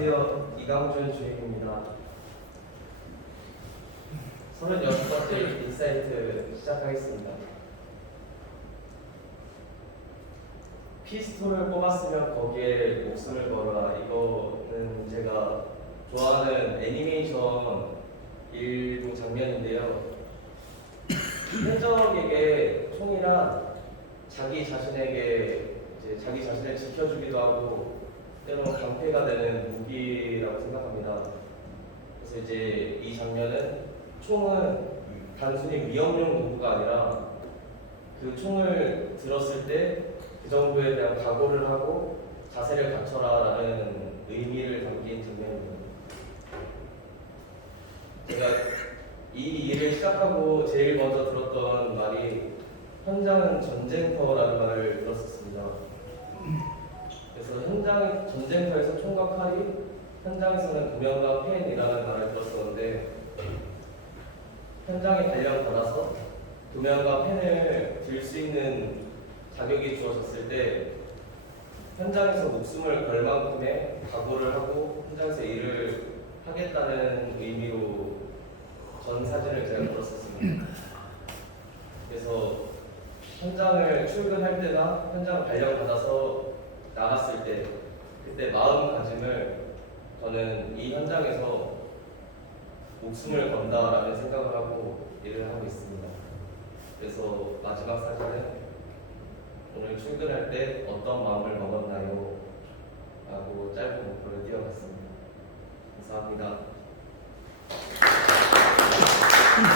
안녕하세요. 이강준 주임입니다. 36번째 인사이트 시작하겠습니다. 피스톨을 뽑았으면 거기에 목숨을 걸어라. 이거는 제가 좋아하는 애니메이션 일부 장면인데요. 현적에게 총이란 자기 자신에게 이제 자기 자신을 지켜주기도 하고 방패가 되는 무기라고 생각합니다. 그래서 이제 이 장면은 총은 단순히 위험용 도구가 아니라 그 총을 들었을 때 그 정도에 대한 각오를 하고 자세를 갖춰라라는 의미를 담긴 장면입니다. 제가 이 일을 시작하고 제일 먼저 들었던 말이 현장은 전쟁터라는 말을 들었었습니다. 현장 전쟁터에서 총과 칼이 현장에서는 도면과 펜이라는 말을 들었었는데 현장에 발령 받아서 도면과 펜을 들 수 있는 자격이 주어졌을 때 현장에서 목숨을 걸 만큼의 각오를 하고 현장에서 일을 하겠다는 의미로 전 사진을 제가 들었었습니다. 그래서 현장을 출근할 때나 현장 발령 받아서 나갔을 때 그때 마음가짐을 저는 이 현장에서 목숨을 건다라는 생각을 하고 일을 하고 있습니다. 그래서 마지막 사진은 오늘 출근할 때 어떤 마음을 먹었나요? 라고 짧은 목표를 띄워봤습니다. 감사합니다.